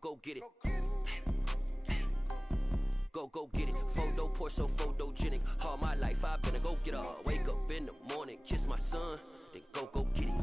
go get it. Go get it. Photo poor, so photogenic. All my life I've been a go-getter. Wake up in the morning, kiss my son, then go get it.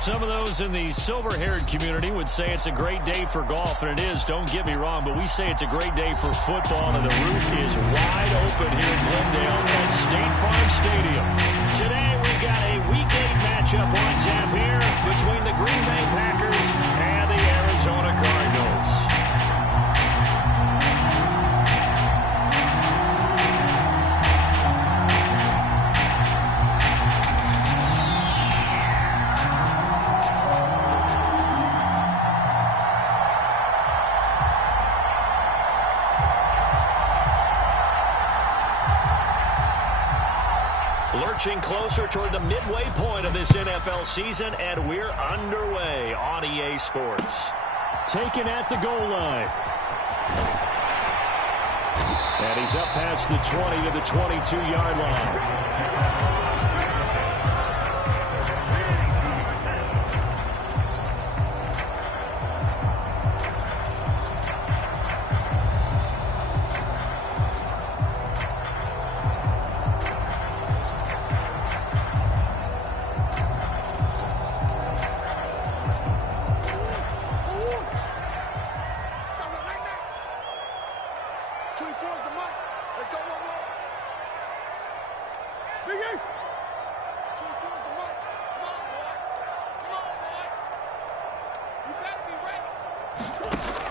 Some of those in the silver-haired community would say it's a great day for golf, and it is, don't get me wrong, but we say it's a great day for football, and the roof is wide open here in Glendale at State Farm Stadium. Today we've got a Week 8 matchup on tap here between the Green Bay Packers and the Arizona Cardinals. Lurching closer toward the midway point of this NFL season, and we're underway on EA Sports. Taken at the goal line. And he's up past the 20 to the 22-yard line.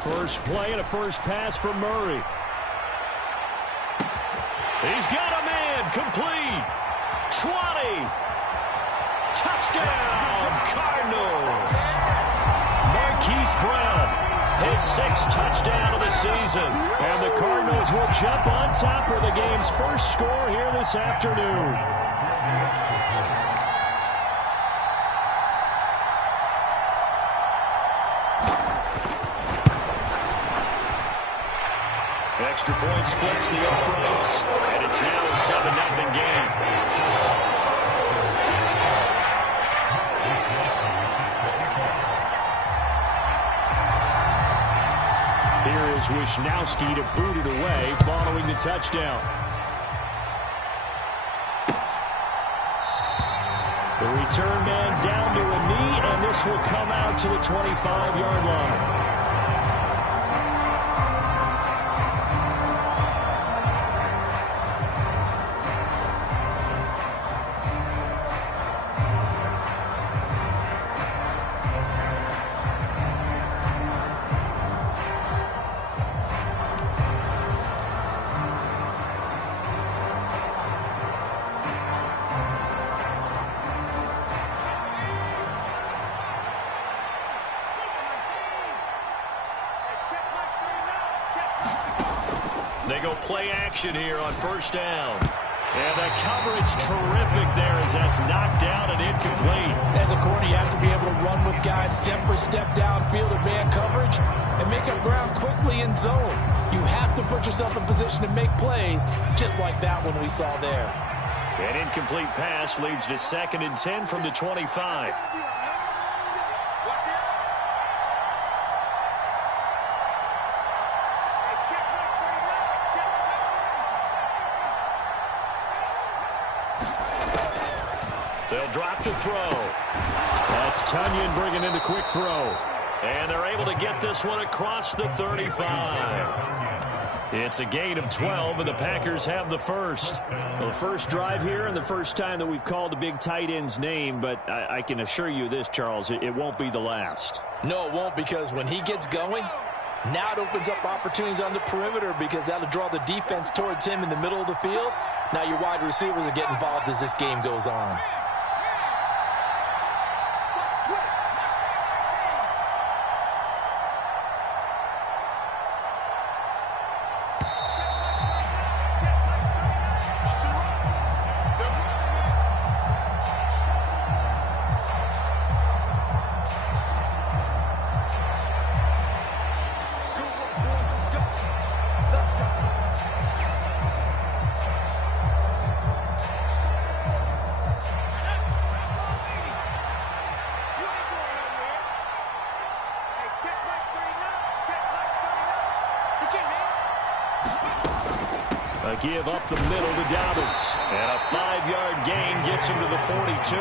First play and a first pass for Murray. He's got a man, complete. 20. Touchdown, Cardinals. Marquise Brown, his 6th touchdown of the season. And the Cardinals will jump on top of the game's first score here this afternoon. Extra point splits the uprights, and it's now a 7-0 game. Here is Wisnowski to boot it away following the touchdown. The return man down to a knee, and this will come out to the 25-yard line. They go play action here on first down. And the coverage terrific there as that's knocked down and incomplete. As a corner, you have to be able to run with guys step for step downfield in man coverage and make up ground quickly in zone. You have to put yourself in position to make plays just like that one we saw there. An incomplete pass leads to 2nd and 10 from the 25. They'll drop to throw. That's Tunyon bringing in the quick throw. And they're able to get this one across the 35. It's a gain of 12, and the Packers have the first. Well, the first drive here and the first time that we've called a big tight end's name, but I can assure you this, Charles, it won't be the last. No, it won't, because when he gets going, now it opens up opportunities on the perimeter because that'll draw the defense towards him in the middle of the field. Now your wide receivers will get involved as this game goes on. A give up the middle to Dobbins. And a 5-yard gain gets him to the 42.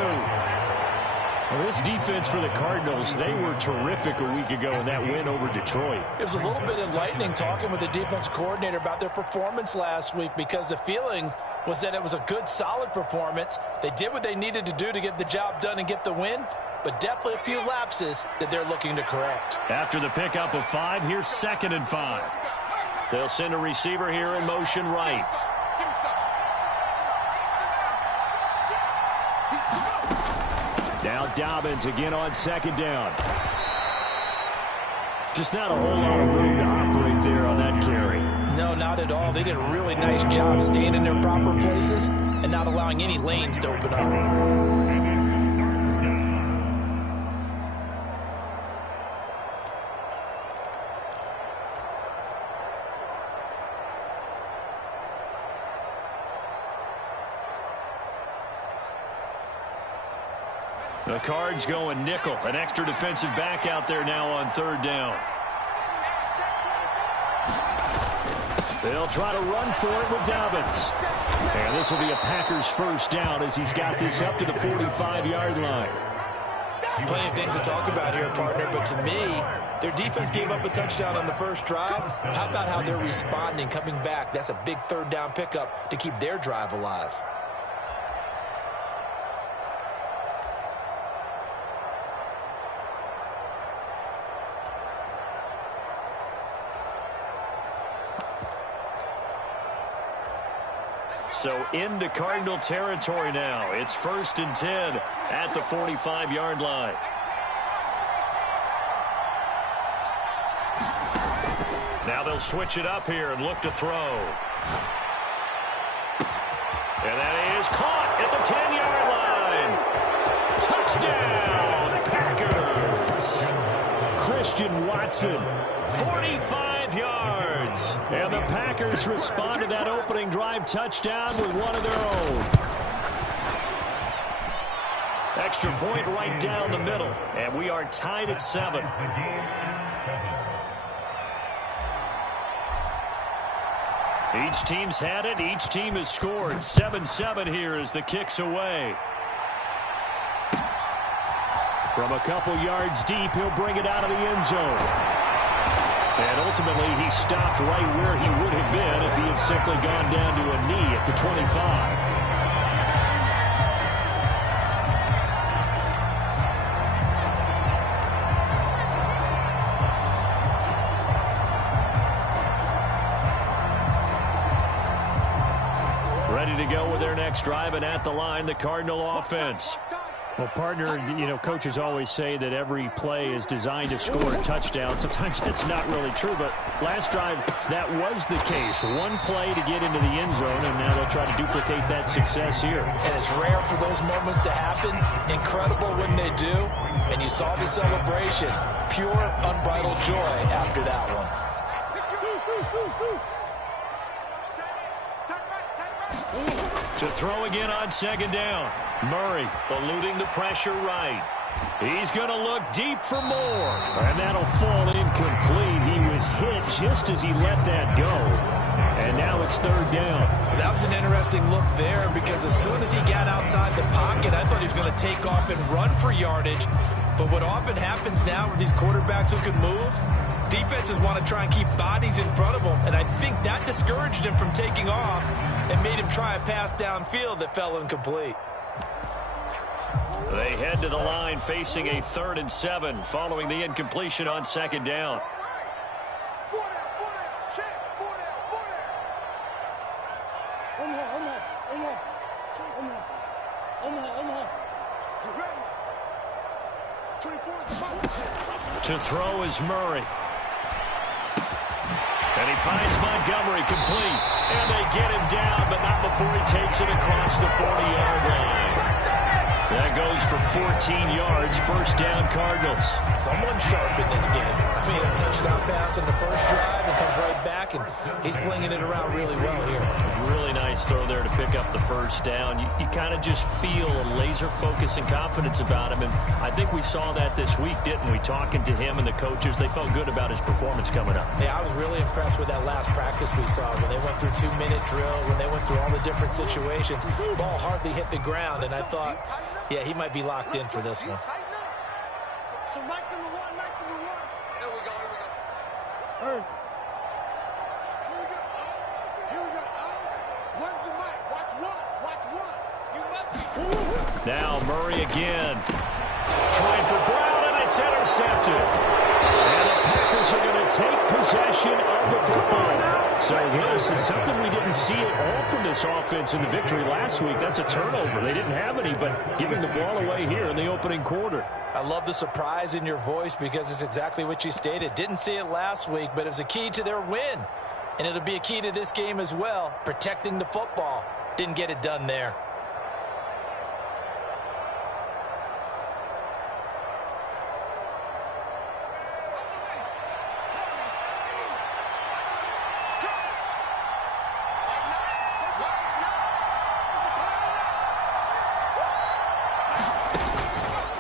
Well, this defense for the Cardinals, they were terrific a week ago in that win over Detroit. It was a little bit enlightening talking with the defense coordinator about their performance last week, because the feeling was that it was a good, solid performance. They did what they needed to do to get the job done and get the win, but definitely a few lapses that they're looking to correct. After the pickup of 5, here's 2nd and 5. They'll send a receiver here in motion right. Now Dobbins again on 2nd down. Just not a whole lot of room to operate there on that carry. No, not at all. They did a really nice job staying in their proper places and not allowing any lanes to open up. The Cards going nickel. An extra defensive back out there now on 3rd down. They'll try to run for it with Dobbins. And this will be a Packers 1st down as he's got this up to the 45-yard line. Plenty of things to talk about here, partner, but to me, their defense gave up a touchdown on the first drive. How about how they're responding, coming back? That's a big 3rd down pickup to keep their drive alive. So into Cardinal territory now. It's 1st and 10 at the 45-yard line. Now they'll switch it up here and look to throw. And that is caught at the 10-yard line. Touchdown, Packers. Christian Watson, 45 yards. And the Packers respond to that opening drive touchdown with one of their own. Extra point right down the middle. And we are tied at 7. Each team's had it. Each team has scored. 7-7 here as the kick's away. From a couple yards deep, he'll bring it out of the end zone. And ultimately, he stopped right where he would have been if he had simply gone down to a knee at the 25. Ready to go with their next drive, and at the line, the Cardinal offense. Well, partner, you know, coaches always say that every play is designed to score a touchdown. Sometimes that's not really true, but last drive, that was the case. One play to get into the end zone, and now they'll try to duplicate that success here. And it's rare for those moments to happen. Incredible when they do. And you saw the celebration. Pure, unbridled joy after that one. To throw again on 2nd down. Murray eluding the pressure right. He's going to look deep for more. And that'll fall incomplete. He was hit just as he let that go. And now it's 3rd down. That was an interesting look there, because as soon as he got outside the pocket, I thought he was going to take off and run for yardage. But what often happens now with these quarterbacks who can move, defenses want to try and keep bodies in front of them. And I think that discouraged him from taking off and made him try a pass downfield that fell incomplete. They head to the line facing a 3rd and 7 following the incompletion on 2nd down. To throw is Murray. And he finds Montgomery complete. And they get him down, but not before he takes it across the 40-yard line. That goes for 14 yards. 1st down, Cardinals. Someone sharp in this game. I mean, a touchdown pass on the first drive and comes right back, and he's flinging it around really well here. Really nice throw there to to pick up the first down. You kind of just feel a laser focus and confidence about him, and I think we saw that this week, didn't we? Talking to him and the coaches, they felt good about his performance coming up. Yeah, I was really impressed with that last practice we saw when they went through 2-minute drill, when they went through all the different situations. Ball hardly hit the ground, and I thought, yeah, he might be locked in for this one. So Mike number one. Here we go. Here we go. One's the mic. Watch one. You must be. Now Murray again. Trying for Brown, and it's intercepted. And the Packers are going to take possession of the football. So, this is something we didn't see at all from this offense in the victory last week. That's a turnover. They didn't have any, but giving the ball away here in the opening quarter. I love the surprise in your voice because it's exactly what you stated. Didn't see it last week, but it was a key to their win. And it'll be a key to this game as well, protecting the football. Didn't get it done there.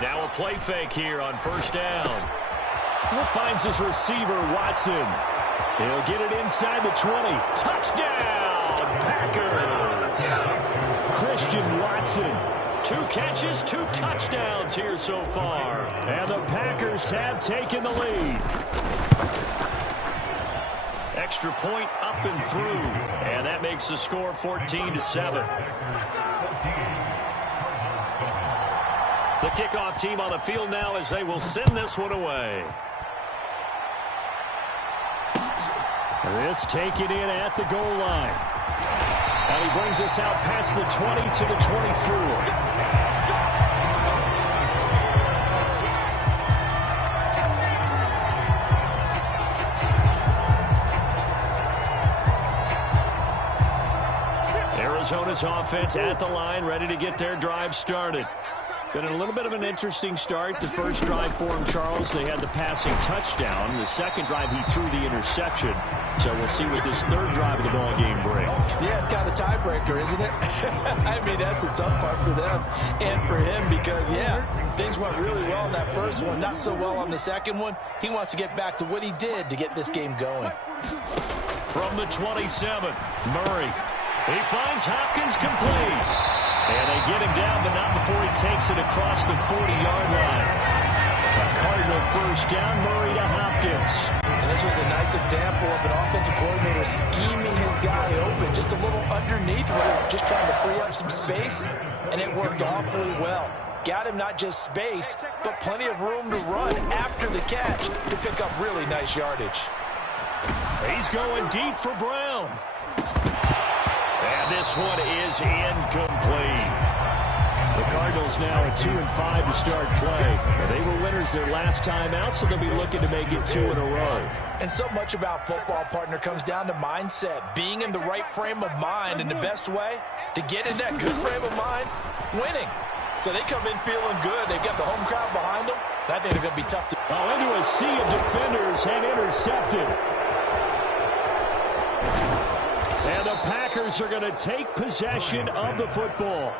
Now a play fake here on first down. Finds his receiver, Watson. He'll get it inside the 20. Touchdown, Packers! Christian Watson. 2 catches, 2 touchdowns here so far. And the Packers have taken the lead. Extra point up and through. And that makes the score 14-7. The kickoff team on the field now as they will send this one away. This taken in at the goal line. And he brings us out past the 20 to the 24. Arizona's offense at the line, ready to get their drive started. Been a little bit of an interesting start. The first drive for him, Charles, they had the passing touchdown. The second drive, he threw the interception. So we'll see what this third drive of the ball game brings. Yeah, it's kind of a tiebreaker, isn't it? I mean, that's the tough part for them and for him because, yeah, things went really well in that first one, not so well on the second one. He wants to get back to what he did to get this game going. From the 27, Murray. He finds Hopkins complete. And they get him down, but not before he takes it across the 40-yard line. A Cardinal first down, Murray to Hopkins. And this was a nice example of an offensive coordinator scheming his guy open, just a little underneath where just trying to free up some space, and it worked awfully well. Got him not just space, but plenty of room to run after the catch to pick up really nice yardage. He's going deep for Brown. And this one is incomplete. The Cardinals now at 2-5 to start play. They were winners their last time out, so they'll be looking to make it 2 in a row. And so much about football, partner, comes down to mindset. Being in the right frame of mind, and the best way to get in that good frame of mind, winning. So they come in feeling good. They've got the home crowd behind them. I think they're going to be tough to... Into a sea of defenders and intercepted. And the Packers are going to take possession of the football.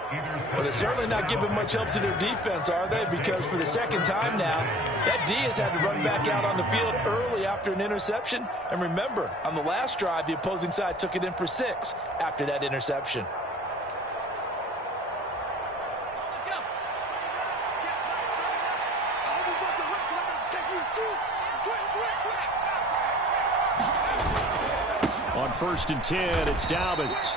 Well, they're certainly not giving much help to their defense, are they? Because for the second time now, that D has had to run back out on the field early after an interception. And remember, on the last drive, the opposing side took it in for 6 after that interception. On 1st and 10, it's Dobbins.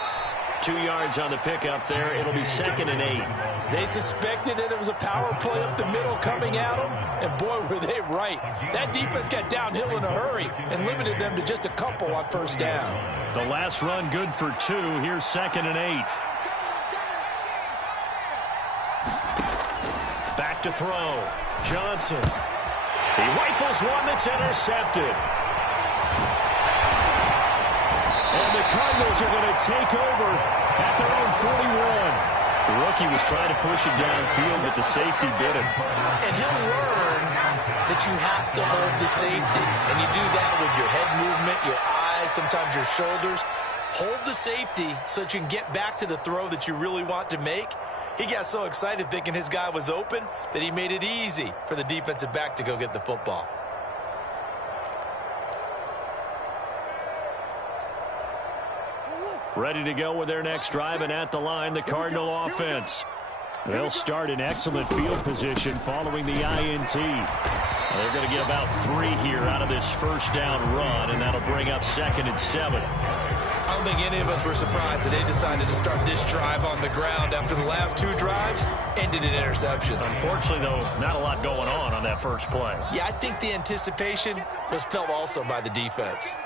2 yards on the pickup there. It'll be 2nd and 8. They suspected that it was a power play up the middle coming at them, and boy, were they right. That defense got downhill in a hurry and limited them to just a couple on first down. The last run good for 2. Here's 2nd and 8. Back to throw. Johnson. He rifles one that's intercepted. And the Cardinals are going to take over at their own 41. The rookie was trying to push it downfield, but the safety bit him. And he'll learn that you have to hold the safety. And you do that with your head movement, your eyes, sometimes your shoulders. hold the safety so that you can get back to the throw that you really want to make. He got so excited thinking his guy was open that he made it easy for the defensive back to go get the football. Ready to go with their next drive, and at the line, the Cardinal offense. They'll start in excellent field position following the INT. They're going to get about 3 here out of this first down run, and that'll bring up 2nd and 7. I don't think any of us were surprised that they decided to start this drive on the ground after the last 2 drives ended in interceptions. Unfortunately, though, not a lot going on that first play. Yeah, I think the anticipation was felt also by the defense.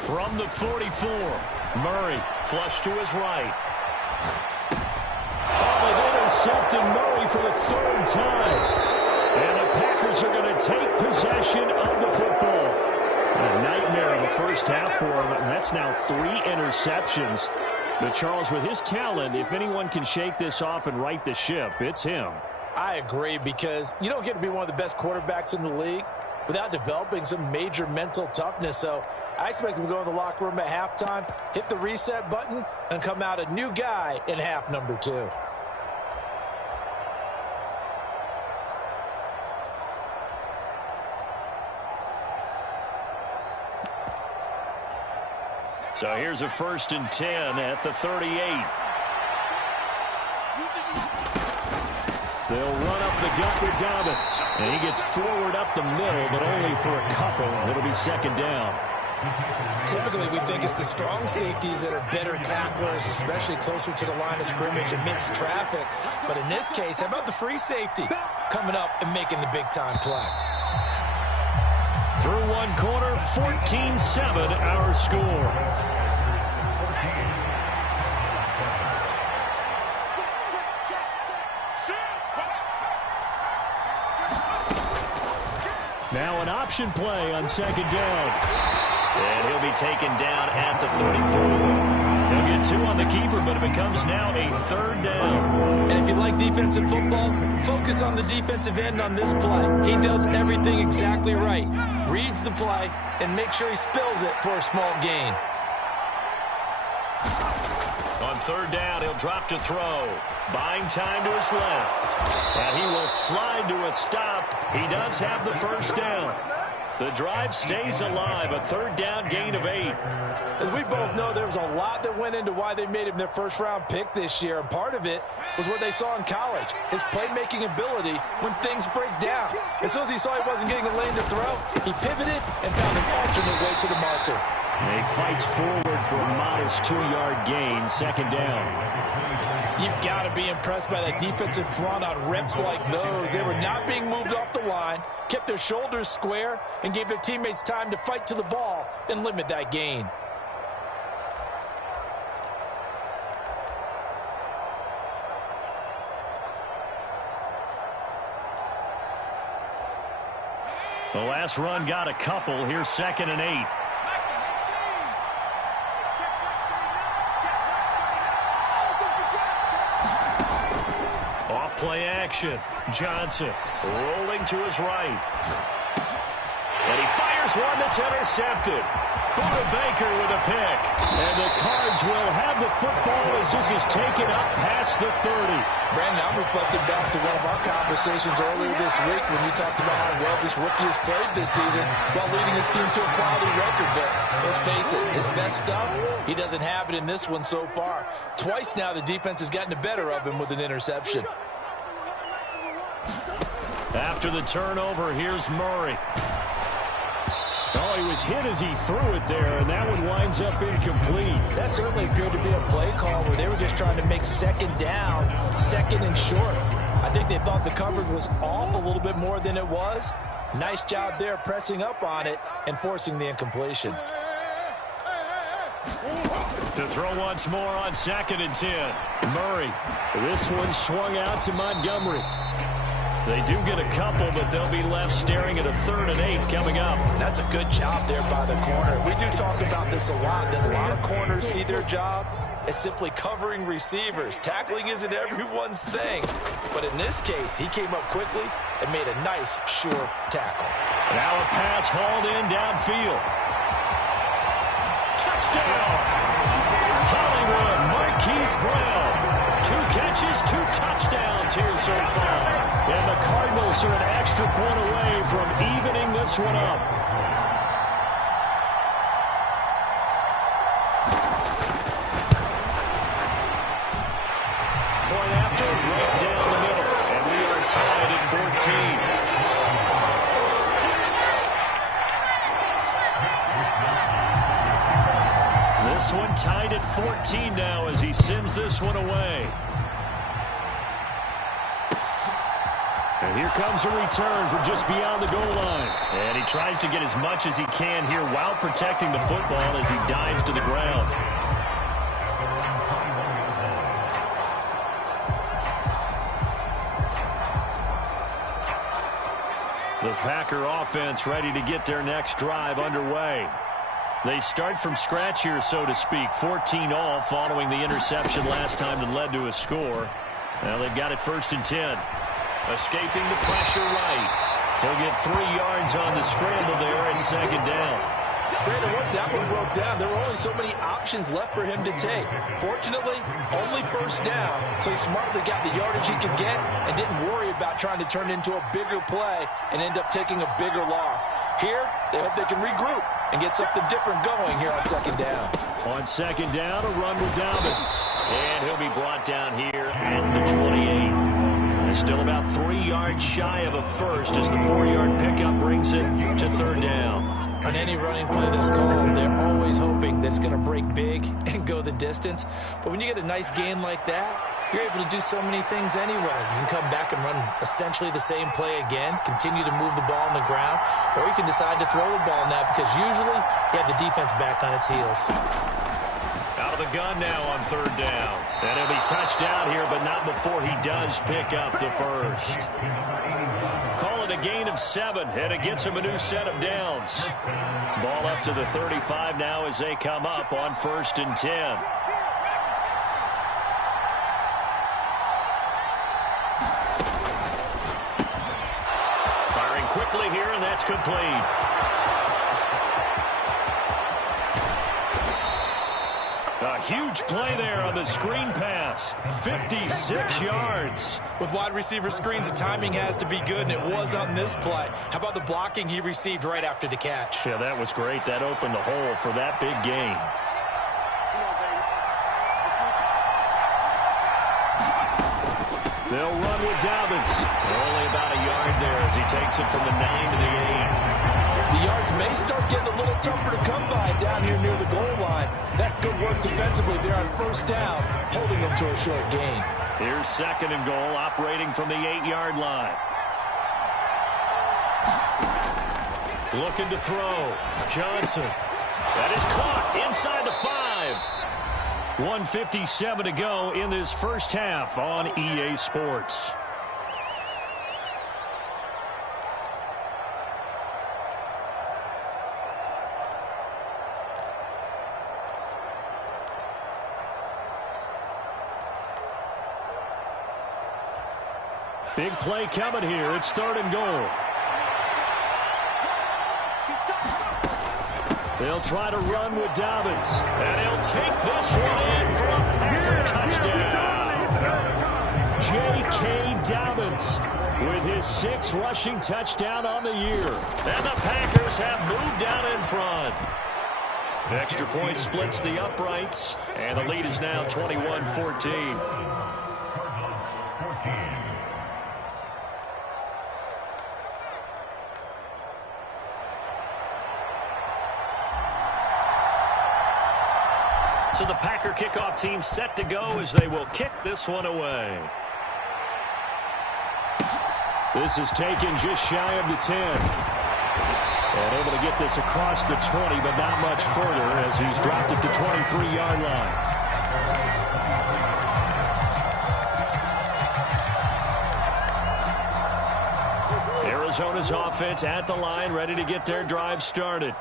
From the 44, Murray flush to his right. Oh, they've intercepted Murray for the 3rd time. And the Packers are going to take possession of the football. A nightmare of a first half for him, and that's now 3 interceptions. But Charles, with his talent, if anyone can shake this off and right the ship, it's him. I agree, because you don't get to be one of the best quarterbacks in the league without developing some major mental toughness. So I expect him to go in the locker room at halftime, hit the reset button, and come out a new guy in half number 2. So here's a 1st and 10 at the 38. They'll run up the gut with Dobbins. And he gets forward up the middle, but only for a couple. It'll be 2nd down. Typically, we think it's the strong safeties that are better tacklers, especially closer to the line of scrimmage amidst traffic. But in this case, how about the free safety coming up and making the big-time play? Through one quarter, 14-7 our score. Now an option play on 2nd down. And he'll be taken down at the 34. He'll get 2 on the keeper, but it becomes now a 3rd down. And if you like defensive football, focus on the defensive end on this play. He does everything exactly right. Reads the play and makes sure he spills it for a small gain. On 3rd down, he'll drop to throw. Buying time to his left. And he will slide to a stop. He does have the 1st down. The drive stays alive, a 3rd down gain of 8. As we both know, there was a lot that went into why they made him their 1st-round pick this year. And part of it was what they saw in college, his playmaking ability when things break down. As soon as he saw he wasn't getting a lane to throw, he pivoted and found an alternate way to the marker. And he fights forward for a modest 2-yard gain, 2nd down. You've got to be impressed by that defensive front on reps like those. They were not being moved off the line, kept their shoulders square, and gave their teammates time to fight to the ball and limit that gain. The last run got a couple. Here's 2nd and 8. Play action. Johnson rolling to his right. And he fires one that's intercepted. Buda Baker with a pick. And the Cards will have the football as this is taken up past the 30. Brandon, I'm reflecting back to one of our conversations earlier this week when we talked about how well this rookie has played this season while leading his team to a quality record. But let's face it, his best stuff, he doesn't have it in this one so far. Twice now the defense has gotten the better of him with an interception. After the turnover, here's Murray. Oh, he was hit as he threw it there, and that one winds up incomplete. That certainly appeared to be a play call where they were just trying to make 2nd down, 2nd and short. I think they thought the coverage was off a little bit more than it was. Nice job there pressing up on it and forcing the incompletion. To throw once more on 2nd and 10. Murray. This one swung out to Montgomery. They do get a couple, but they'll be left staring at a 3rd and 8 coming up. That's a good job there by the corner. We do talk about this a lot, that a lot of corners see their job as simply covering receivers. Tackling isn't everyone's thing. But in this case, he came up quickly and made a nice, sure tackle. Now a pass hauled in downfield. touchdown. Hollywood Marquise Brown. 2 catches, 2 touchdowns here so far. And the Cardinals are an extra point away from evening this one up. Point after, right down the middle. And we are tied at 14. This one tied at 14 now as he sends this one away. And here comes a return from just beyond the goal line. And he tries to get as much as he can here while protecting the football as he dives to the ground. The Packer offense ready to get their next drive underway. They start from scratch here, so to speak. 14-all following the interception last time that led to a score. Now they've got it 1st and 10. Escaping the pressure right. He'll get 3 yards on the scramble there at 2nd down. Brandon, once that one broke down, there were only so many options left for him to take. Fortunately, only 1st down, so he smartly got the yardage he could get and didn't worry about trying to turn it into a bigger play and end up taking a bigger loss. Here, they hope they can regroup and get something different going here on 2nd down. On 2nd down, a run with Dobbins. And he'll be brought down here at the 28. They're still about 3 yards shy of a first as the 4-yard pickup brings it to 3rd down. On any running play that's called, they're always hoping that it's going to break big and go the distance. But when you get a nice gain like that, you're able to do so many things anyway. You can come back and run essentially the same play again, continue to move the ball on the ground, or you can decide to throw the ball now because usually you have the defense back on its heels. Out of the gun now on 3rd down. And he'll be touched out here, but not before he does pick up the first. Call it a gain of 7, and it gets him a new set of downs. Ball up to the 35 now as they come up on 1st and 10. Firing quickly here, and that's complete. A huge play there on the screen pass. 56 yards. With wide receiver screens, the timing has to be good, and it was on this play. How about the blocking he received right after the catch? Yeah, that was great. That opened the hole for that big gain. They'll run with Dobbins. Only about a yard there as he takes it from the 9 to the 8. The yards may start getting a little tougher to come by down here near the goal line. That's good work defensively there on 1st down, holding them to a short gain. Here's 2nd and goal, operating from the 8-yard line. Looking to throw. Johnson. That is caught inside the 5. 1:57 to go in this first half on EA Sports. Big play coming here. It's 3rd and goal. They'll try to run with Dobbins. And he'll take this one in for a Packer touchdown. J.K. Dobbins with his 6th rushing touchdown on the year. And the Packers have moved down in front. The extra point splits the uprights. And the lead is now 21-14. So the Packer kickoff team set to go as they will kick this one away. This is taken just shy of the 10. And able to get this across the 20, but not much further as he's dropped at the 23-yard line. Arizona's offense at the line, ready to get their drive started.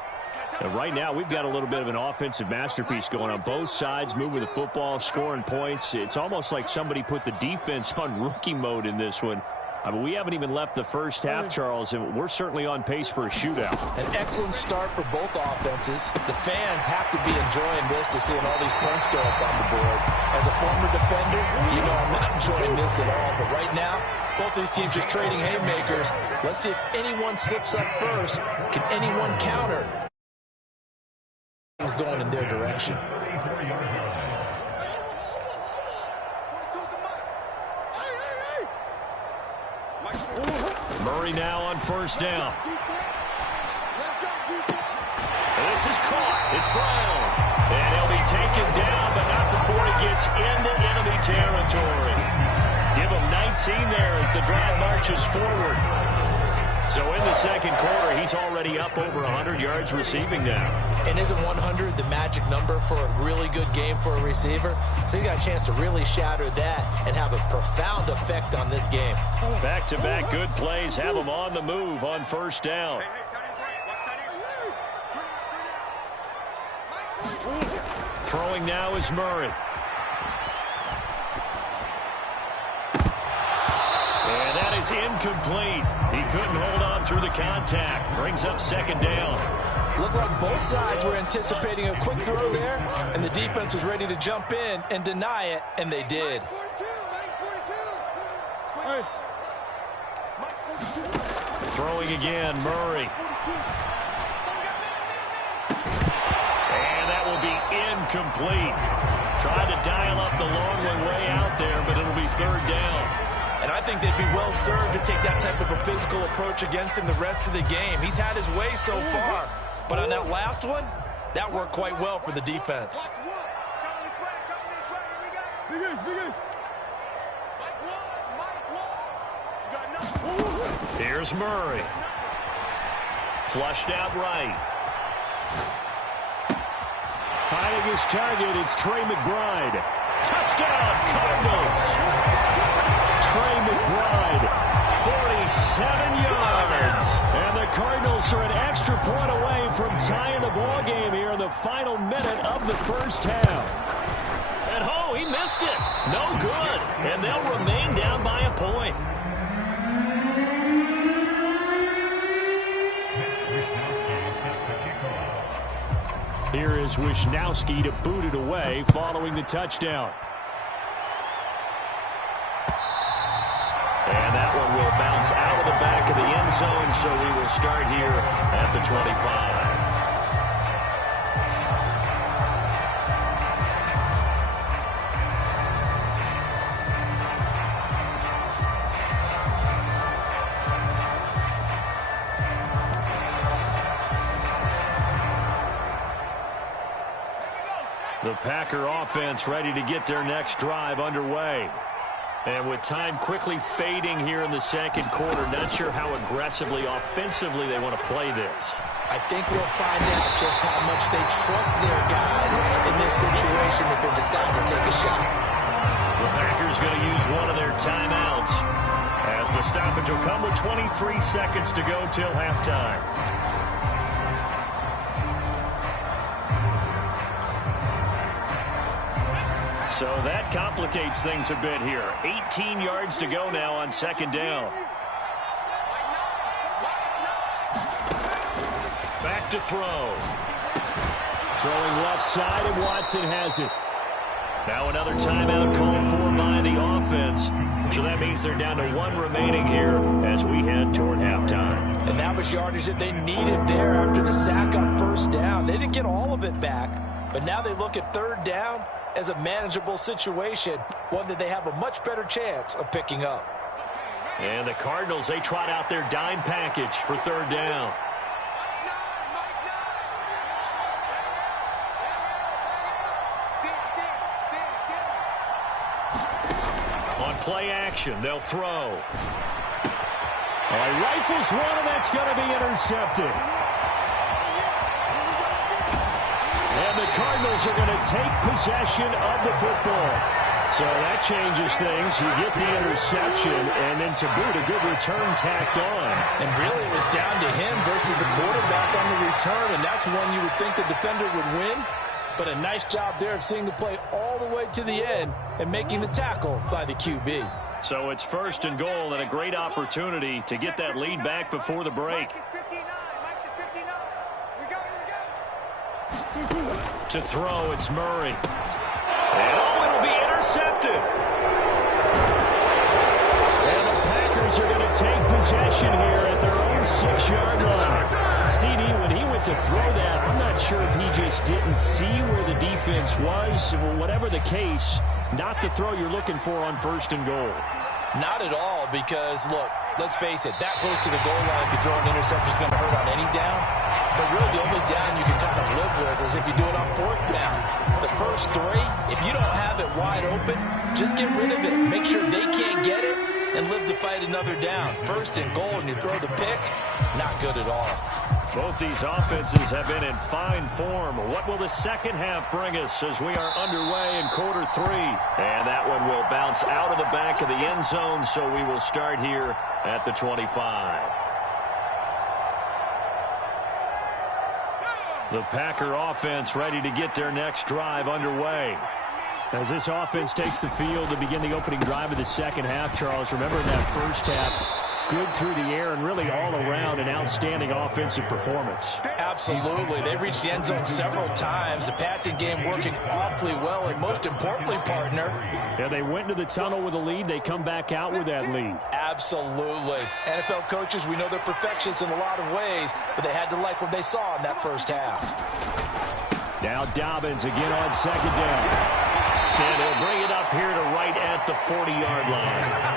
And right now, we've got a little bit of an offensive masterpiece going on both sides, moving the football, scoring points. It's almost like somebody put the defense on rookie mode in this one. I mean, we haven't even left the first half, Charles, and we're certainly on pace for a shootout. An excellent start for both offenses. The fans have to be enjoying this to seeing all these points go up on the board. As a former defender, you know I'm not enjoying this at all. But right now, both these teams just trading haymakers. Let's see if anyone slips up first. Can anyone counter? Things going in their direction. Murray now on first down. This is caught. It's Brown. And he'll be taken down, but not before he gets into enemy territory. Give him 19 there as the drive marches forward. So in the second quarter, he's already up over 100 yards receiving now. And isn't 100 the magic number for a really good game for a receiver? So he got a chance to really shatter that and have a profound effect on this game. Back-to-back good plays have him on the move on first down. Throwing now is Murray. And that is incomplete. He couldn't hold on through the contact. Brings up second down. Looked like both sides were anticipating a quick throw there, and the defense was ready to jump in and deny it, and they did. Throwing again, Murray. And that will be incomplete. Tried to dial up the long one way out there, but it'll be third down. And I think they'd be well served to take that type of a physical approach against him the rest of the game. He's had his way so far, but on that last one, that worked quite well for the defense. Here's Murray. Flushed out right. Finding his target, it's Trey McBride. Touchdown, Cardinals. Trey McBride, 47 yards. and the Cardinals are an extra point away from tying the ball game here in the final minute of the first half. And oh, he missed it. No good. And they'll remain down by a point. Here is Wisnowski to boot it away following the touchdown. And that one will bounce out of the back of the end zone, so we will start here at the 25. The Packer offense ready to get their next drive underway. And with time quickly fading here in the second quarter, not sure how aggressively, offensively they want to play this. I think we'll find out just how much they trust their guys in this situation if they decide to take a shot. The Packers going to use one of their timeouts as the stoppage will come with 23 seconds to go till halftime. So that complicates things a bit here. 18 yards to go now on second down. Back to throw. Throwing left side, and Watson has it. Now another timeout called for by the offense. So that means they're down to one remaining here as we head toward halftime. And that was yardage that they needed there after the sack on first down. They didn't get all of it back, but now they look at third down as a manageable situation, one that they have a much better chance of picking up. And the Cardinals, they trot out their dime package for third down. On play action, they'll throw. Rifles one, and that's going to be intercepted. And the Cardinals are going to take possession of the football. So that changes things. You get the interception, and then to boot, a good return tacked on. And really it was down to him versus the quarterback on the return, and that's one you would think the defender would win. But a nice job there of seeing the play all the way to the end and making the tackle by the QB. So it's 1st and goal and a great opportunity to get that lead back before the break. To throw, it's Murray. And it'll be intercepted. And the Packers are going to take possession here at their own 6-yard line. CD, when he went to throw that, I'm not sure if he just didn't see where the defense was. Whatever the case, not the throw you're looking for on 1st and goal. Not at all, because, look, let's face it, that close to the goal line, if you throw an interception, is going to hurt on any down. But really, the only down you can kind of live with is if you do it on 4th down. The first 3, if you don't have it wide open, just get rid of it. Make sure they can't get it and live to fight another down. 1st and goal, and you throw the pick, not good at all. Both these offenses have been in fine form. What will the second half bring us as we are underway in quarter 3? And that one will bounce out of the back of the end zone, so we will start here at the 25. The Packer offense ready to get their next drive underway. As this offense takes the field to begin the opening drive of the second half, Charles, remember in that first half, good through the air and really all around an outstanding offensive performance. Absolutely. They reached the end zone several times. The passing game working awfully well, and most importantly, partner. Yeah, they went into the tunnel with a lead. They come back out with that lead. Absolutely. NFL coaches, we know they're perfectionists in a lot of ways, but they had to like what they saw in that first half. Now Dobbins again on 2nd down. And he'll bring it up here to right at the 40-yard line.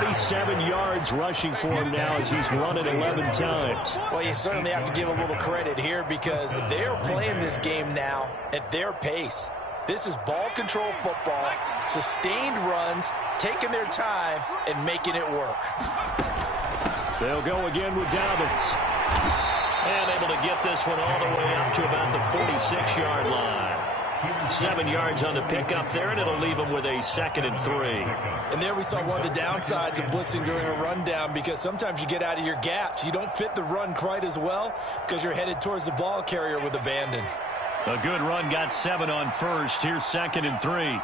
47 yards rushing for him now as he's run it 11 times. Well, you certainly have to give a little credit here because they're playing this game now at their pace. This is ball control football, sustained runs, taking their time, and making it work. They'll go again with Dobbins. And able to get this one all the way up to about the 46-yard line. 7 yards on the pickup there, and it'll leave him with a 2nd and 3. And there we saw one of the downsides of blitzing during a rundown, because sometimes you get out of your gaps. You don't fit the run quite as well because you're headed towards the ball carrier with abandon. A good run, got 7 on 1st. Here's 2nd and 3.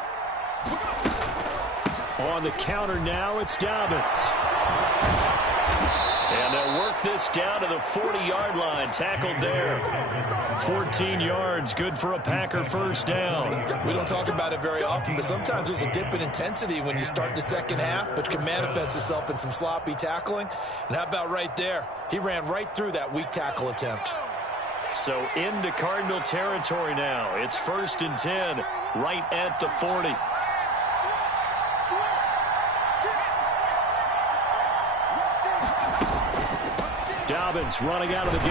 On the counter now, it's Dobbins. And they'll work this down to the 40-yard line. Tackled there. 14 yards, good for a Packer 1st down. We don't talk about it very often, but sometimes there's a dip in intensity when you start the second half, which can manifest itself in some sloppy tackling. And how about right there? He ran right through that weak tackle attempt. So into Cardinal territory now. It's 1st and 10, right at the 40. Dobbins running out of the gun.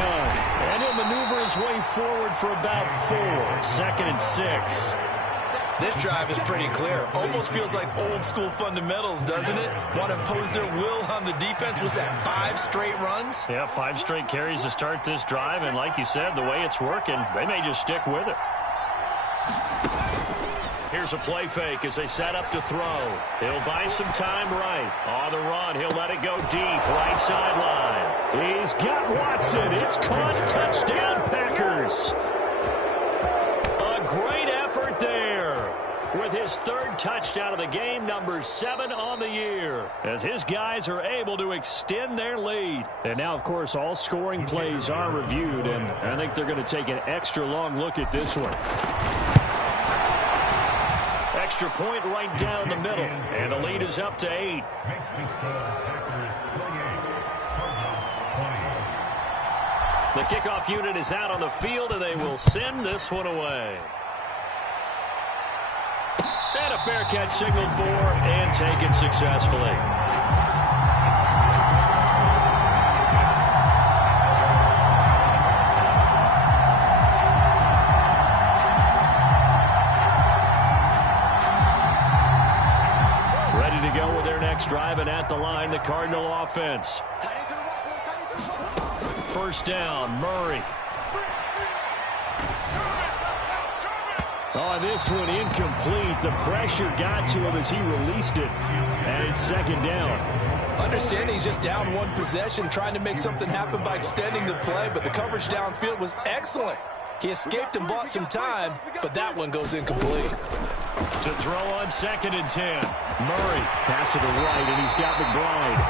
And he'll maneuver his way forward for about 4. 2nd and 6. This drive is pretty clear. Almost feels like old school fundamentals, doesn't it? Want to impose their will on the defense. Was that 5 straight runs? Yeah, 5 straight carries to start this drive. And like you said, the way it's working, they may just stick with it. Here's a play fake as they set up to throw. He'll buy some time right. On the run, he'll let it go deep. Right sideline. He's got Watson. It's caught. Touchdown, Packers. A great effort there with his 3rd touchdown of the game, number 7 on the year, as his guys are able to extend their lead. And now, of course, all scoring plays are reviewed, and I think they're going to take an extra long look at this one. Extra point right down the middle, and the lead is up to 8. The kickoff unit is out on the field, and they will send this one away. And a fair catch signaled for and taken successfully. Ready to go with their next drive, and at the line, the Cardinal offense. 1st down, Murray. Oh, this one incomplete. The pressure got to him as he released it. And it's 2nd down. Understanding he's just down 1 possession, trying to make something happen by extending the play, but the coverage downfield was excellent. He escaped and bought some time, but that one goes incomplete. To throw on 2nd and 10. Murray. Pass to the right, and he's got McBride.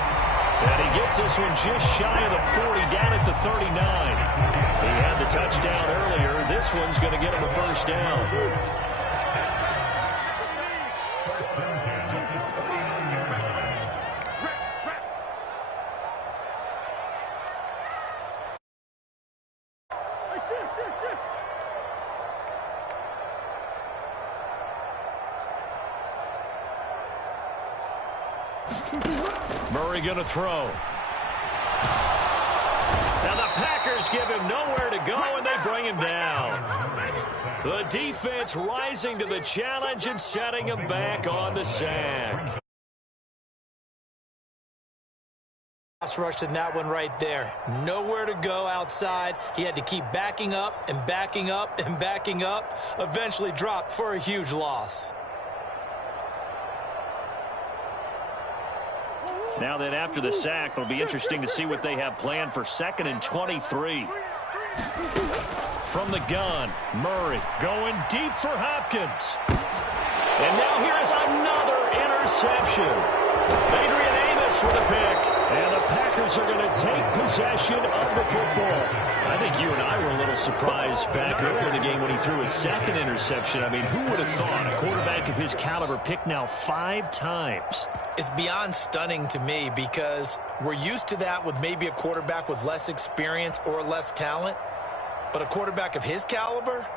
And he gets this one just shy of the 40, down at the 39. He had the touchdown earlier. This one's going to get him the first down. Murray going to throw. Now the Packers give him nowhere to go, and they bring him down. The defense rising to the challenge and setting him back on the sack. Pass rush in that one right there. Nowhere to go outside. He had to keep backing up and backing up and backing up. Eventually dropped for a huge loss. Now that after the sack, it'll be interesting to see what they have planned for 2nd and 23. From the gun, Murray going deep for Hopkins. And now here is another interception. Adrian Amos with a pick. And the Packers are going to take possession of the football. I think you and I were a little surprised back earlier in the game when he threw his 2nd interception. I mean, who would have thought a quarterback of his caliber picked now 5 times? It's beyond stunning to me because we're used to that with maybe a quarterback with less experience or less talent. But a quarterback of his caliber,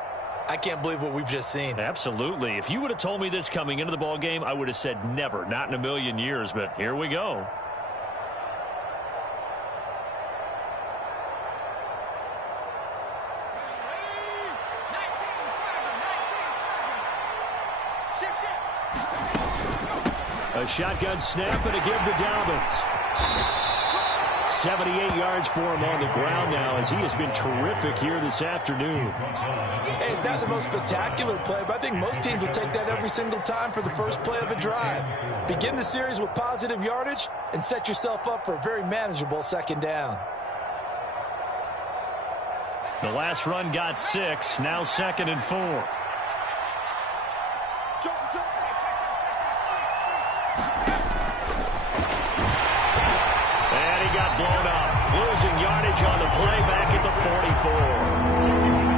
I can't believe what we've just seen. Absolutely. If you would have told me this coming into the ball game, I would have said never, not in a million years. But here we go. A shotgun snap and a give to Dobbins. 78 yards for him on the ground now as he has been terrific here this afternoon. Hey, it's not the most spectacular play, but I think most teams will take that every single time for the first play of a drive. Begin the series with positive yardage and set yourself up for a very manageable 2nd down. The last run got 6, now 2nd and 4. Blown up, losing yardage on the play back at the 44.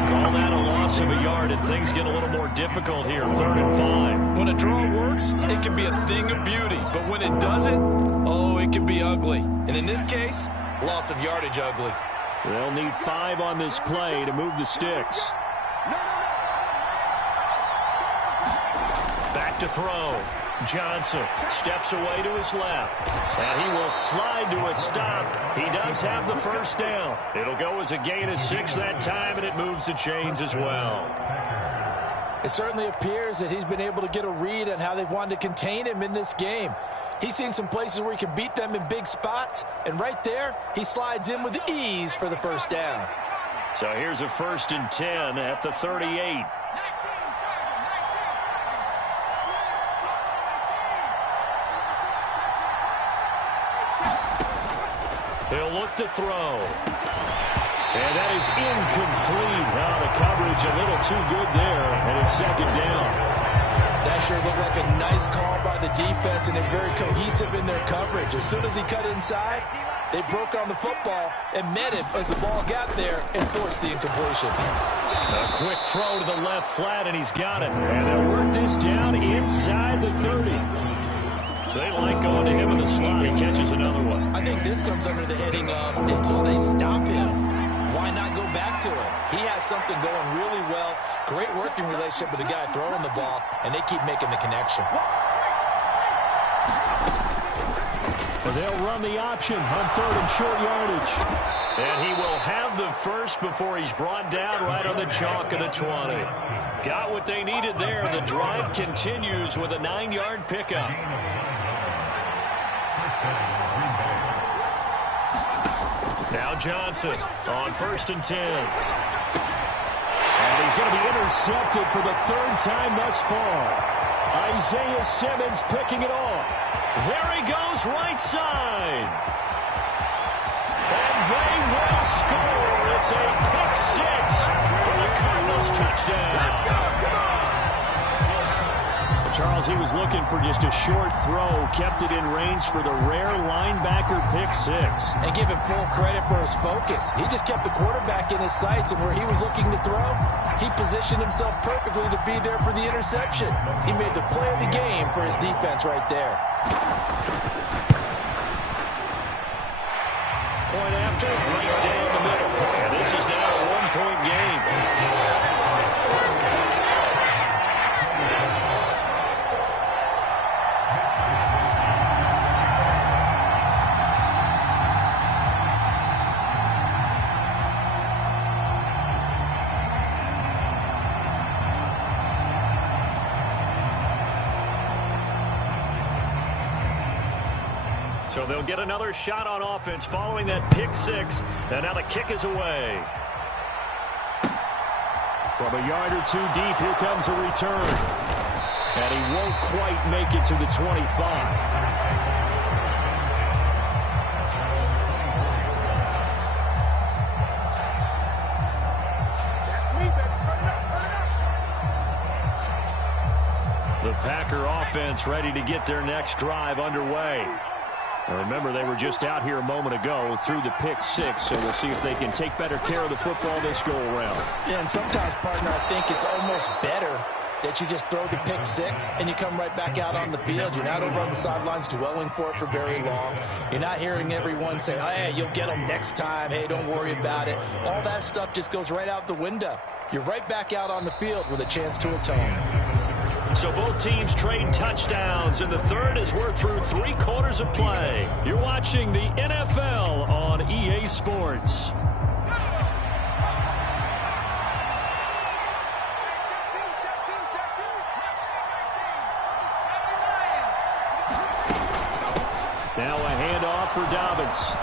Call that a loss of a yard, and things get a little more difficult here, 3rd and 5. When a draw works, it can be a thing of beauty, but when it doesn't, oh, it can be ugly. And in this case, loss of yardage ugly. They'll need 5 on this play to move the sticks. Back to throw. Johnson steps away to his left, and he will slide to a stop. He does have the first down. It'll go as a gain of 6 that time, and it moves the chains as well. It certainly appears that he's been able to get a read on how they've wanted to contain him in this game. He's seen some places where he can beat them in big spots, and right there, he slides in with ease for the first down. So here's a 1st and 10 at the 38. He'll look to throw. And that is incomplete. Now the coverage a little too good there, and it's 2nd down. That sure looked like a nice call by the defense, and they're very cohesive in their coverage. As soon as he cut inside, they broke on the football and met him as the ball got there and forced the incompletion. A quick throw to the left flat, and he's got it. And they'll work this down inside the 30. They like going to him in the slot. He catches another one. I think this comes under the heading of until they stop him, why not go back to him? He has something going really well. Great working relationship with the guy throwing the ball, and they keep making the connection. And they'll run the option on 3rd and short yardage. And he will have the first before he's brought down right on the chalk of the 20. Got what they needed there. The drive continues with a 9-yard pickup. Now Johnson on 1st and 10. And he's going to be intercepted for the 3rd time thus far. Isaiah Simmons picking it off. There he goes right side. And they will score. It's a pick 6 for the Cardinals touchdown. Charles, he was looking for just a short throw, kept it in range for the rare linebacker pick six. And give him full credit for his focus. He just kept the quarterback in his sights, and where he was looking to throw, he positioned himself perfectly to be there for the interception. He made the play of the game for his defense right there. Point after, right down the middle. And this is now a one-point game. So they'll get another shot on offense following that pick six. And now the kick is away. From a yard or two deep, here comes a return. And he won't quite make it to the 25. The Packer offense ready to get their next drive underway. Now remember, they were just out here a moment ago through the pick six, so we'll see if they can take better care of the football this go-around. Yeah, and sometimes, partner, I think it's almost better that you just throw the pick six and you come right back out on the field. You're not over on the sidelines dwelling for it for very long. You're not hearing everyone say, oh, hey, you'll get them next time. Hey, don't worry about it. All that stuff just goes right out the window. You're right back out on the field with a chance to atone. So both teams trade touchdowns, and the third as we're through 3 quarters of play. You're watching the NFL on EA Sports. Now a handoff for Dobbins.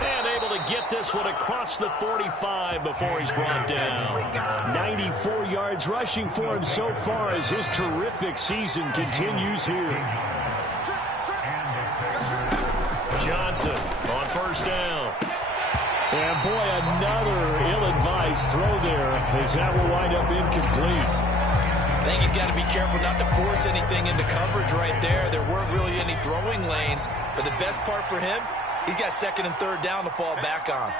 And able to get this one across the 45 before he's brought down. 94 yards rushing for him so far as his terrific season continues here. Johnson on first down. And boy, another ill-advised throw there as that will wind up incomplete. I think he's got to be careful not to force anything into coverage right there. There weren't really any throwing lanes, but the best part for him, he's got second and third down to fall back on.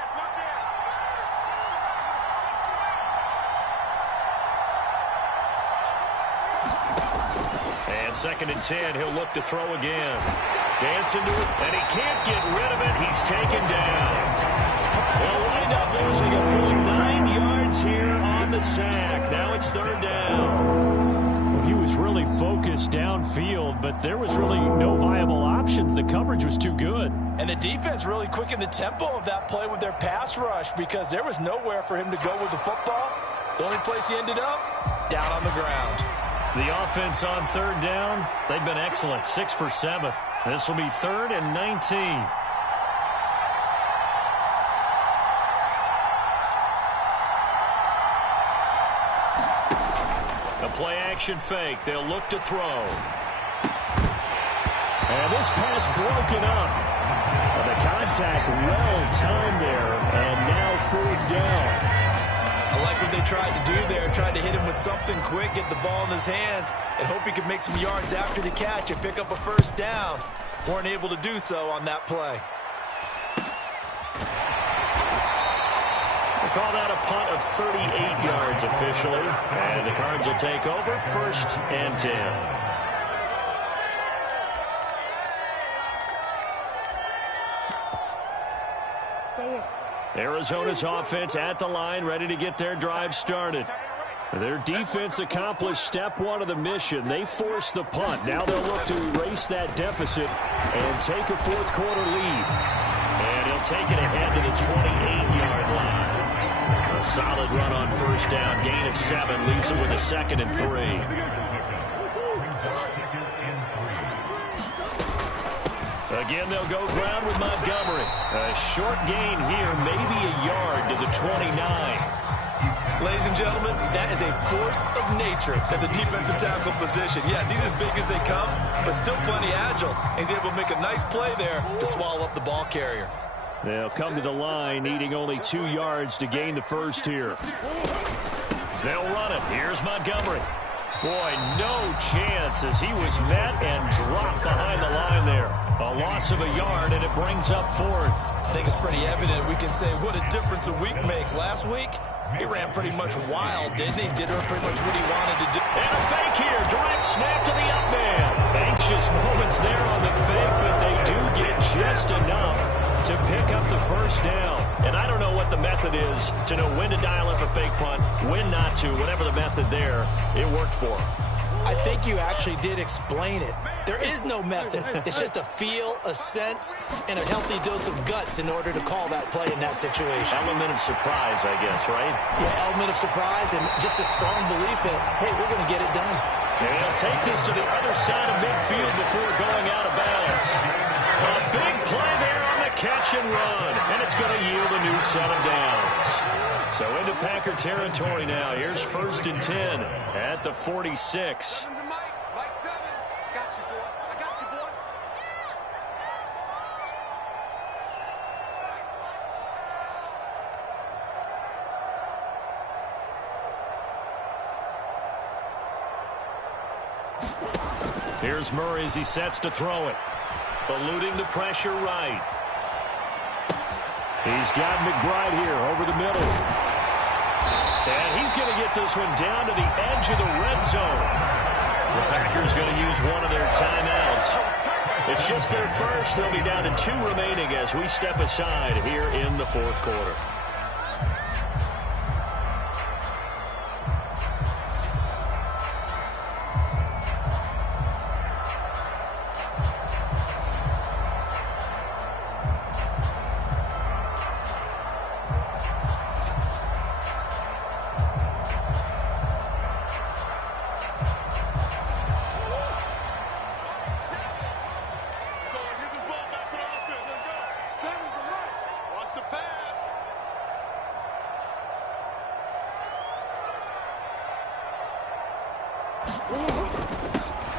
And second and 10, he'll look to throw again. Dancing to it, and he can't get rid of it. He's taken down. They'll wind up losing a full 9 yards here on the sack. Now it's third down. Well, he was really focused downfield, but there was really no viable options. The coverage was too good. And the defense really quickened the tempo of that play with their pass rush because there was nowhere for him to go with the football. The only place he ended up, down on the ground. The offense on third down, they've been excellent, 6 for 7. This will be 3rd and 19. A play-action fake. They'll look to throw. And this pass broken up. The contact well-timed there, and now 4th down. I like what they tried to do there, tried to hit him with something quick, get the ball in his hands, and hope he could make some yards after the catch and pick up a first down. Weren't able to do so on that play. We'll call that a punt of 38 yards officially, and the Cards will take over 1st and 10. Arizona's offense at the line, ready to get their drive started. Their defense accomplished step 1 of the mission. They forced the punt. Now they'll look to erase that deficit and take a 4th quarter lead. And he'll take it ahead to the 28-yard line. A solid run on first down. Gain of 7 leaves it with a 2nd and 3. Again, they'll go ground with Montgomery. A short gain here, maybe a yard to the 29. Ladies and gentlemen, that is a force of nature at the defensive tackle position. Yes, he's as big as they come, but still plenty agile. He's able to make a nice play there to swallow up the ball carrier. They'll come to the line, needing only 2 yards to gain the first here. They'll run it. Here's Montgomery. Boy, no chance as he was met and dropped behind the line there. A loss of a yard, and it brings up fourth. I think it's pretty evident. We can say what a difference a week makes. Last week, he ran pretty much wild, didn't he? Did pretty much what he wanted to do. And a fake here. Direct snap to the up man. Anxious moments there on the fake, but they do get just enough to pick up the first down. And I don't know what the method is to know when to dial up a fake punt, when not to. Whatever the method there, it worked for him. I think you actually did explain it. There is no method. It's just a feel, a sense, and a healthy dose of guts in order to call that play in that situation. Element of surprise, I guess, right? Yeah, element of surprise and just a strong belief that, hey, we're going to get it done. And he'll take this to the other side of midfield before going out of bounds. A big play there on the catch and run, and it's going to yield a new set of downs. So into Packer territory now. Here's 1st and 10 at the 46. Here's Murray as he sets to throw it. Eluding the pressure right. He's got McBride here over the middle. And he's going to get this one down to the edge of the red zone. The Packers going to use one of their timeouts. It's just their first. They'll be down to 2 remaining as we step aside here in the 4th quarter.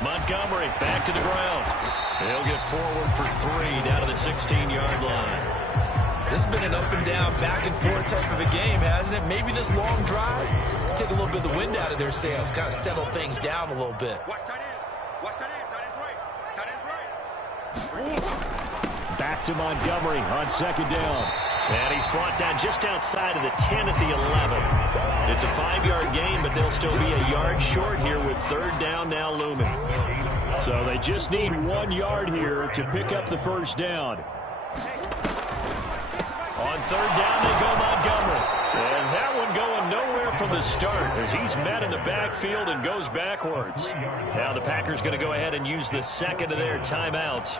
Montgomery back to the ground. They'll get forward for 3 down to the 16-yard line. This has been an up and down, back and forth type of a game, hasn't it? Maybe this long drive take a little bit of the wind out of their sails, kind of settle things down a little bit. Watch tight end. Watch tight end. Tight end's right. Tight end's right. Back to Montgomery on 2nd down. And he's brought down just outside of the 10 at the 11. It's a 5-yard gain, but they'll still be a yard short here with 3rd down now looming. So they just need 1 yard here to pick up the first down. On 3rd down, they go Montgomery. And that one going nowhere from the start as he's met in the backfield and goes backwards. Now the Packers going to go ahead and use the 2nd of their timeouts.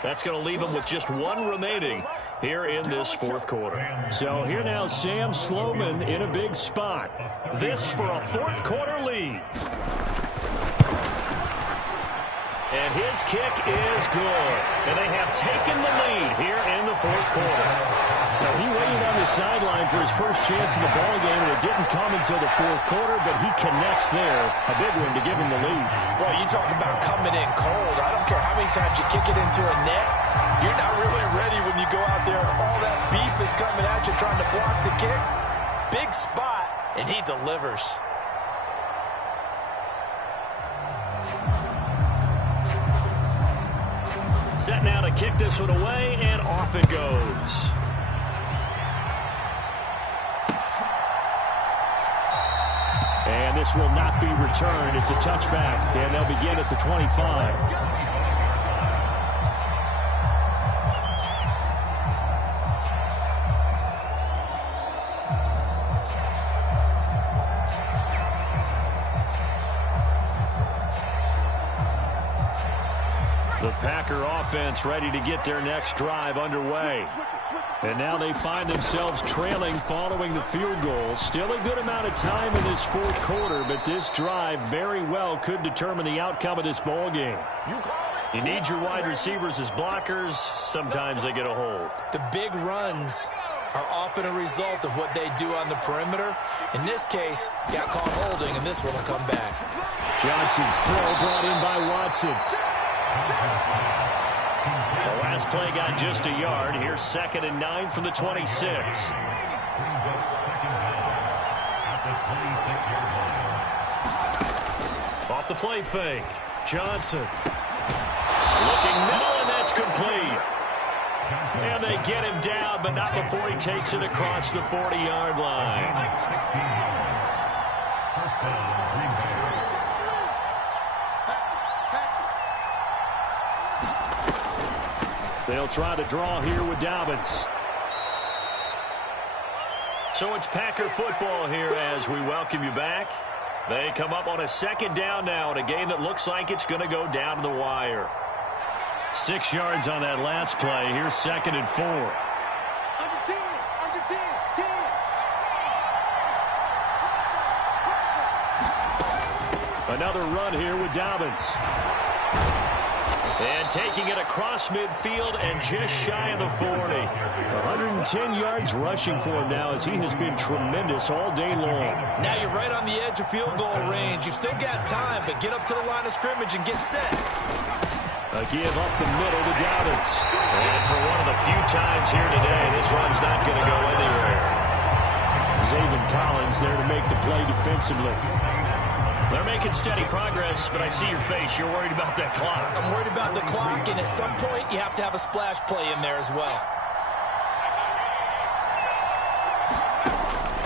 That's going to leave them with just 1 remaining here in this 4th quarter. So here now Sam Sloman in a big spot. This for a 4th quarter lead. And his kick is good. And they have taken the lead here in the 4th quarter. So he waited on the sideline for his first chance in the ballgame, and it didn't come until the 4th quarter, but he connects there. A big one to give him the lead. Boy, you talk about coming in cold. I don't care how many times you kick it into a net. You're not really ready when you go out there and all that beef is coming at you trying to block the kick. Big spot, and he delivers. Set now to kick this one away, and off it goes. And this will not be returned. It's a touchback, and they'll begin at the 25. The Packer offense ready to get their next drive underway. And now they find themselves trailing following the field goal. Still a good amount of time in this 4th quarter, but this drive very well could determine the outcome of this ball game. You need your wide receivers as blockers. Sometimes they get a hold. The big runs are often a result of what they do on the perimeter. In this case, got caught holding, and this one will come back. Johnson's throw brought in by Watson. The last play got just a yard. Here's 2nd and 9 from the 26. off the play fake. Johnson. Looking middle, and that's complete. And they get him down, but not before he takes it across the 40-yard line. They'll try to draw here with Dobbins. So it's Packer football here as we welcome you back. They come up on a second down now in a game that looks like it's going to go down to the wire. 6 yards on that last play. Here's 2nd and 4. Under 10, under 10, 10. Another run here with Dobbins. And taking it across midfield and just shy of the 40. 110 yards rushing for him now as he has been tremendous all day long. Now you're right on the edge of field goal range. You've still got time, but get up to the line of scrimmage and get set. A give up the middle to Dobbins. And for one of the few times here today, this run's not going to go anywhere. Zaven Collins there to make the play defensively. They're making steady progress, but I see your face. You're worried about that clock. I'm worried about the clock, and at some point, you have to have a splash play in there as well.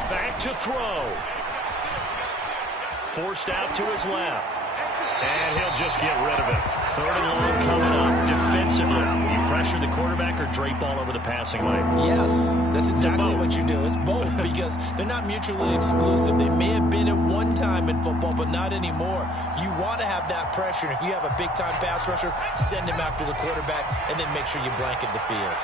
Back to throw. Forced out to his left. And he'll just get rid of it. 3rd and long coming up defensively. You pressure the quarterback or drape all over the passing lane? Yes, that's exactly what you do. It's both because they're not mutually exclusive. They may have been at one time in football, but not anymore. You want to have that pressure. And if you have a big-time pass rusher, send him after the quarterback and then make sure you blanket the field.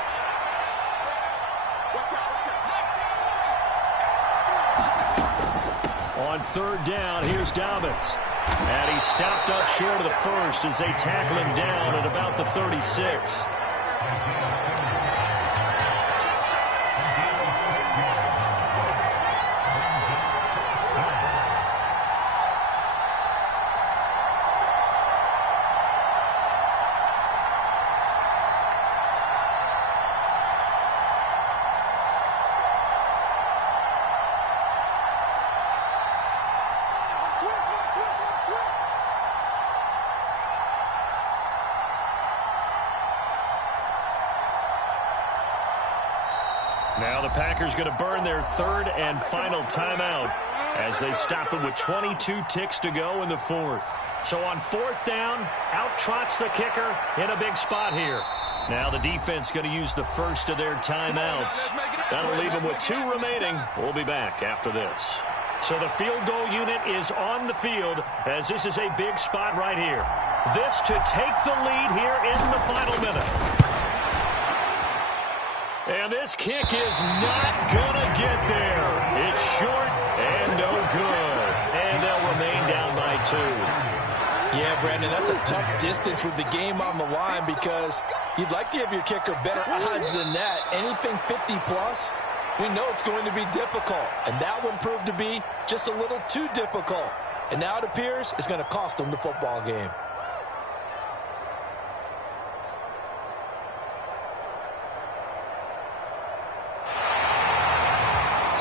On 3rd down, here's Dobbins. And he stopped up short of the first as they tackle him down at about the 36. Now the Packers going to burn their 3rd and final timeout as they stop it with 22 ticks to go in the 4th. So on 4th down, out trots the kicker in a big spot here. Now the defense going to use the first of their timeouts. That'll leave them with 2 remaining. We'll be back after this. So the field goal unit is on the field as this is a big spot right here. This to take the lead here in the final minute. And this kick is not going to get there. It's short and no good. And they'll remain down by 2. Yeah, Brandon, that's a tough distance with the game on the line because you'd like to give your kicker better odds than that. Anything 50-plus, we know it's going to be difficult. And that one proved to be just a little too difficult. And now it appears it's going to cost them the football game.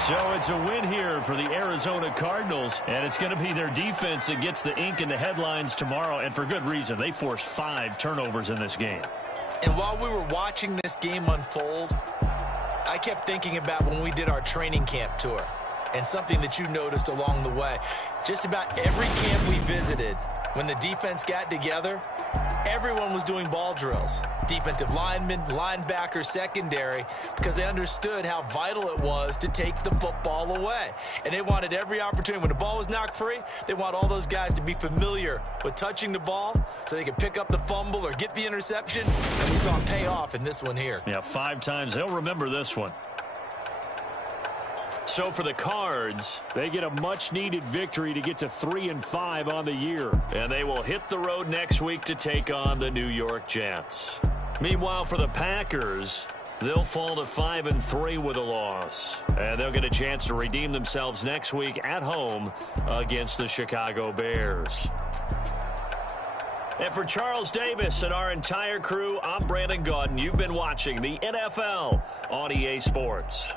So it's a win here for the Arizona Cardinals, and it's going to be their defense that gets the ink in the headlines tomorrow, and for good reason. They forced 5 turnovers in this game. And while we were watching this game unfold, I kept thinking about when we did our training camp tour and something that you noticed along the way. Just about every camp we visited, when the defense got together, everyone was doing ball drills. Defensive linemen, linebackers, secondary, because they understood how vital it was to take the football away. And they wanted every opportunity. When the ball was knocked free, they want all those guys to be familiar with touching the ball so they could pick up the fumble or get the interception. And we saw it pay off in this one here. Yeah, 5 times. They'll remember this one. So for the Cards, they get a much-needed victory to get to 3-5 on the year. And they will hit the road next week to take on the New York Jets. Meanwhile, for the Packers, they'll fall to 5-3 with a loss. And they'll get a chance to redeem themselves next week at home against the Chicago Bears. And for Charles Davis and our entire crew, I'm Brandon Gaudin. You've been watching the NFL on EA Sports.